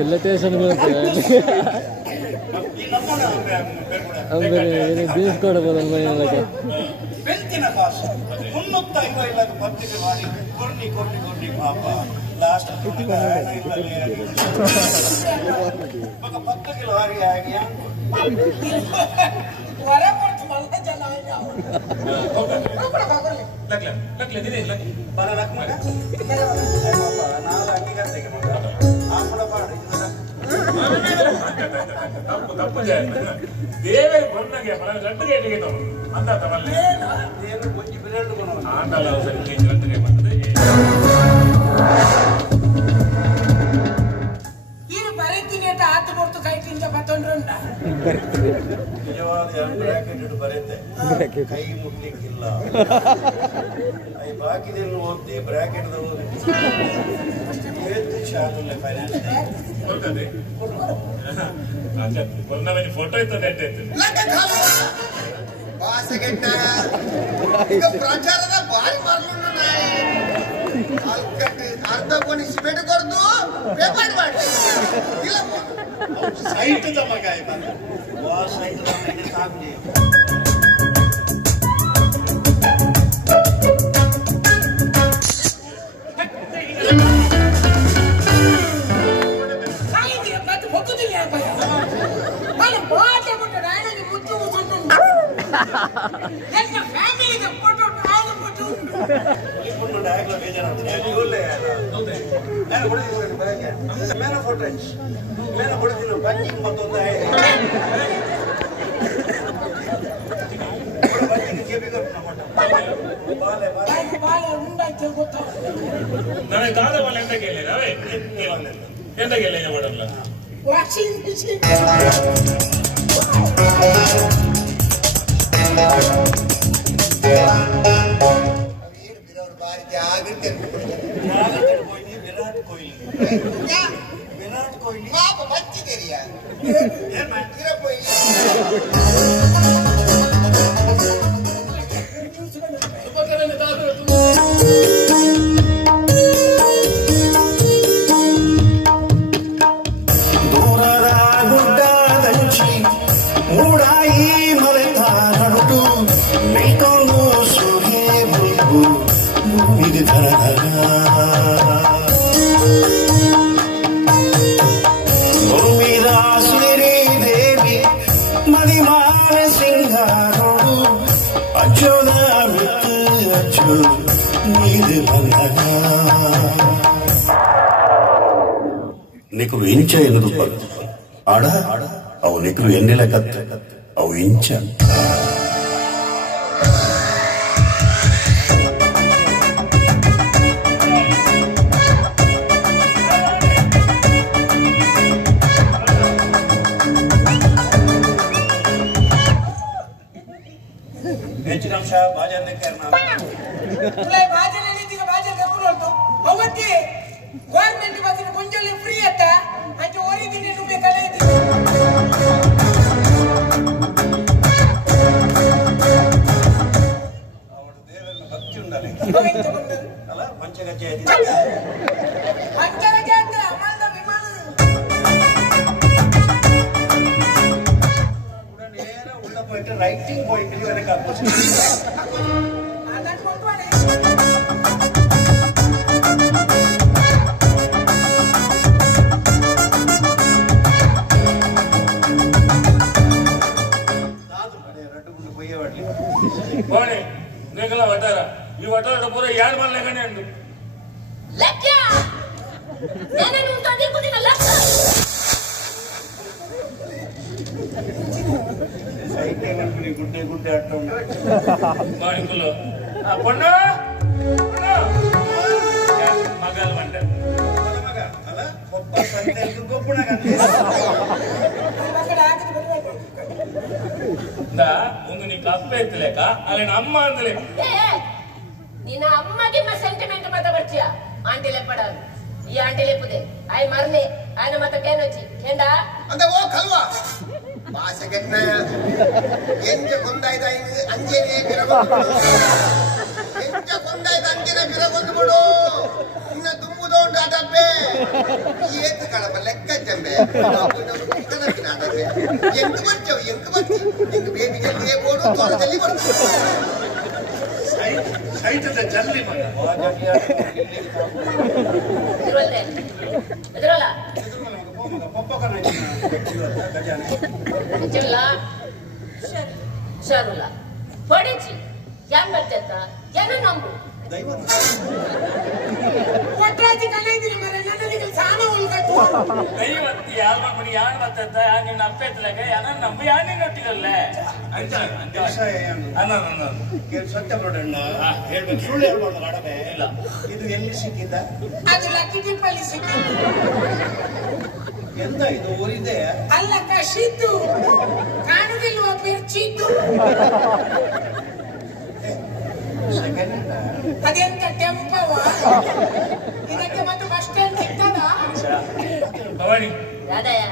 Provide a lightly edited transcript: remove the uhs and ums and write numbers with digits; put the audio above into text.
ಎಲ್ಲ ಟೇಷನ್ ಬೀಸ್ಕೊಡಬಹುದು ಮನೆಯೊಳಗೆ ಬೆಂತಿನ ಕಾಸು 350 ಪತ್ರಿಕೆ ಮಾಡಿ ಕೊರ್ನಿ ಪಾಪ ಲಾಸ್ಟ್ ఒక పత్రిక లారీ आ गया वरे पर तुम्हाला चला लग दीदी लग बरा लग मग नाला अंगीकारते की मग आपण पाड ತಪ್ಪು ದೇವೇ ಬಂದಾಗ ಮನ ಗಂಟೆಗೆ ಎಲ್ಲಿಗೆ ಅಂತ ತವಲ್ಲ ದೇವರು ಕೊಂಚ ಬಿರಡು ಕೊನ ಆಂಡಲ ಸರಿ ಗಂಟೆಗೆ ಬಂದದೆ ಇರು ಬರೆತಿನೇಟ ಆತು ಕೊಡ್ತು ಕೈಟಿಂದ ಬತ್ತೊಂಡ್ರಂಡ ನಿಜವಾದ ಬ್ರಾಕೆಟ್ ಇಟ್ಟು ಬರೆತೆ ಕೈ ಮುಟ್ಲಿಕ್ಕಿಲ್ಲ ಐ ಬಾಕಿದೆನ್ನು ಓದ್ತಿ ಬ್ರಾಕೆಟ್ ದ ಓದಿ ಏತ್ತು ಶಾತುಲ್ಲ ಫೈನಾನ್ಸ್ ಕೊಡ್ತದೆ अच्छा वरना मैंने फोटो ही तो नेट है लगे खाली बास गेट ಈಗ ಪ್ರಚಾರದ ಬಾರಿ ಮಾಡ್ಕೊಂಡು ನಾಯಿ ಅಲ್ಕಟ್ ಅರ್ಧ ಕೋನಿ ಸಿಮೆಂಟ್ ಕೊಡ್ದು ಪೇಪರ್ ಮಾಡಿ ಇಲ್ಲ ಸೈಟ್ ದ ಮಗ ಆಯ್ತಾ ವಾ ಸೈಟ್ ದ ಮನೆ ಸಾಬ್ಲಿ ನನ್ನ ಫ್ಯಾಮಿಲಿಗೆ ಫೋಟೋ ನಾನು ಫೋಟೋ ಈ ಫೋಟೋ ಡೈರೆಕ್ಟ್ ಬೇಜಾರಾಗ್ತದೆ ಇಲ್ಲೇ ನಾನು ಹೊಡೆದಿದ್ದೀನಿ ಬ್ಯಾಗೆ ಮೇನ ಫೋಟೋ ಮೇನ ಹೊಡೆದಿಲ್ಲ ಬಂಜಿಂಗ್ ಮತ್ತೊಂದು ಬಂಜಿಂಗ್ ಕೇಬಿಗ ಫೋಟೋ ಬಾಲೆ ಉಂಡಾಯ್ತು ಗೊತ್ತಾ ನನಗೆ ದಾದ ಬಾಲೆ ಎಂತ ಕೇಳಿಲ್ಲ ಅವೇ ಎಂತ ಕೇಳಿಲ್ಲ ಮಾಡಲ್ಲ ವಾಷಿಂಗ್ ಮಿಷಿನ್ विराट कोहली बच्ची तेरी निकरू इंच एनदु आड़ अव निकरू एन्नेल कत्ते अव इंच गवर्नमेंट बदल मुंजली फ्री आता అంటే ఓరి దినే నువ్వే కలేది అవడు దేవన్న భక్తి ఉండాలి అలా మంచిగా చేయాలి మంచిగా చేస్తే అమల్ద విమానం కూడా నేరా ఉள்ள పోయితే రైటింగ్ పాయింట్ కి వెనక వచ్చి అదన్ కొట్టువాడే कोण निघला वटारा ही वटारा पुरा यार मारले का नाही लक्ष्या त्याने नुसतं दिकू दिलं लक्ष्य साहित्य कंपनी गुड्डे गुड्डे आटवून माणिकुलो पण मगाल म्हणतात मगा अला पप्पा संतेल गोपुणा कांदे ಒಂದು ನೀ ಕಪ್ಪೆ ಇತ್ತಲೇಕ ಅಲ್ಲಿ ನಮ್ಮ ಅಂದಲೆ ನಿನ್ನ ಅಮ್ಮಗೆ ಮ ಸೆಂಟಿಮೆಂಟ್ ಮತ ಬರ್ಚಿಯ ಆಂಟಿ ಲೆಪಡ ಈ ಆಂಟಿ ಲೆಪುದೆ ಐ ಮರ್ನೆ ಆನ ಮತ ಕೇನೋಚಿ ಕೆಂಡ ಅಂದ ಓ ಕಲ್ವಾ ಭಾಷೆಗೆನ್ನ ಎಂಜ ಕೊಂದಾಯ್ದ ಅಂಜೇನೆ ಬಿರಗೊಂಡು ಎಂಜ ಕೊಂದಾಯ್ದ ಅಂಜೇನೆ ಬಿರಗೊಂಡು ಬಿಡು ಇನ್ನ ತುಂಬುದೋ ಉಂಡು ಆ ಡಬ್ಬೆ ಏತು ಕಡಪ ಲೆಕ್ಕ ಜಂಬೆ ಕನಪಿನ ಡಬ್ಬೆ ಎಂಟು ಬರ್ತೇವೆ ಎಂಟು ಬರ್ತೀವಿ ಎಂಟು ಬೇಬಿಗೆ ಓಡು ತೋಟದಲ್ಲಿ ಬರ್ತೀವಿ ಸೈಟದ ಜಲ್ಲಿ ಪಡಿಚಿ ಯಾನ್ ಬರ್ತೈತ ಯಾನ ನಂಬು ಒಟ್ರಾಜಿ ಕಲಿಯಿದ್ದೀನಿ ಮರೆ ನನಗೆ ಸಾನ ಉಳ್ಕಟ್ಟು ದೈವತ್ತಿ ಯಾರ ಮನಿ ಯಾನ್ ಬರ್ತೈತ ನಿನ್ನ ಅಪ್ಪೆತ್ತಲಾಗ ಯಾನ ನಂಬು ಯಾನೇ ನೊಟ್ಟಿಗಲ್ಲ ಸತ್ಯ ನೋಡಣ್ಣ ಹೇಳ್ಬೇಕು ಸುಳ್ಳು ಹೇಳ್ಬಾರ್ದು ಅಡಬೆ ಇಲ್ಲ ಇದು ಎಲ್ಲಿ ಸಿಕ್ಕಿದ್ದ ಅದು ಲಕ್ಕಿ ಟಿಪ್ಪಲ್ಲಿ ಸಿಕ್ಕಿದ್ದು ಎಂತ ಇದು ಊರಿದೆ ಅಲ್ಲ ಕಶಿದ್ದು ಕಾಣುದಿಲ್ವ ಬೆರ್ಚಿದ್ದು ಅದೆಂತ ಟೆಂಪವ ಇದಕ್ಕೆ ಮತ್ತೆ ಬಸ್ ಸ್ಟ್ಯಾಂಡ್ ಸಿಗ್ತದ ಭವಾನಿ ರಾಧಯ್ಯ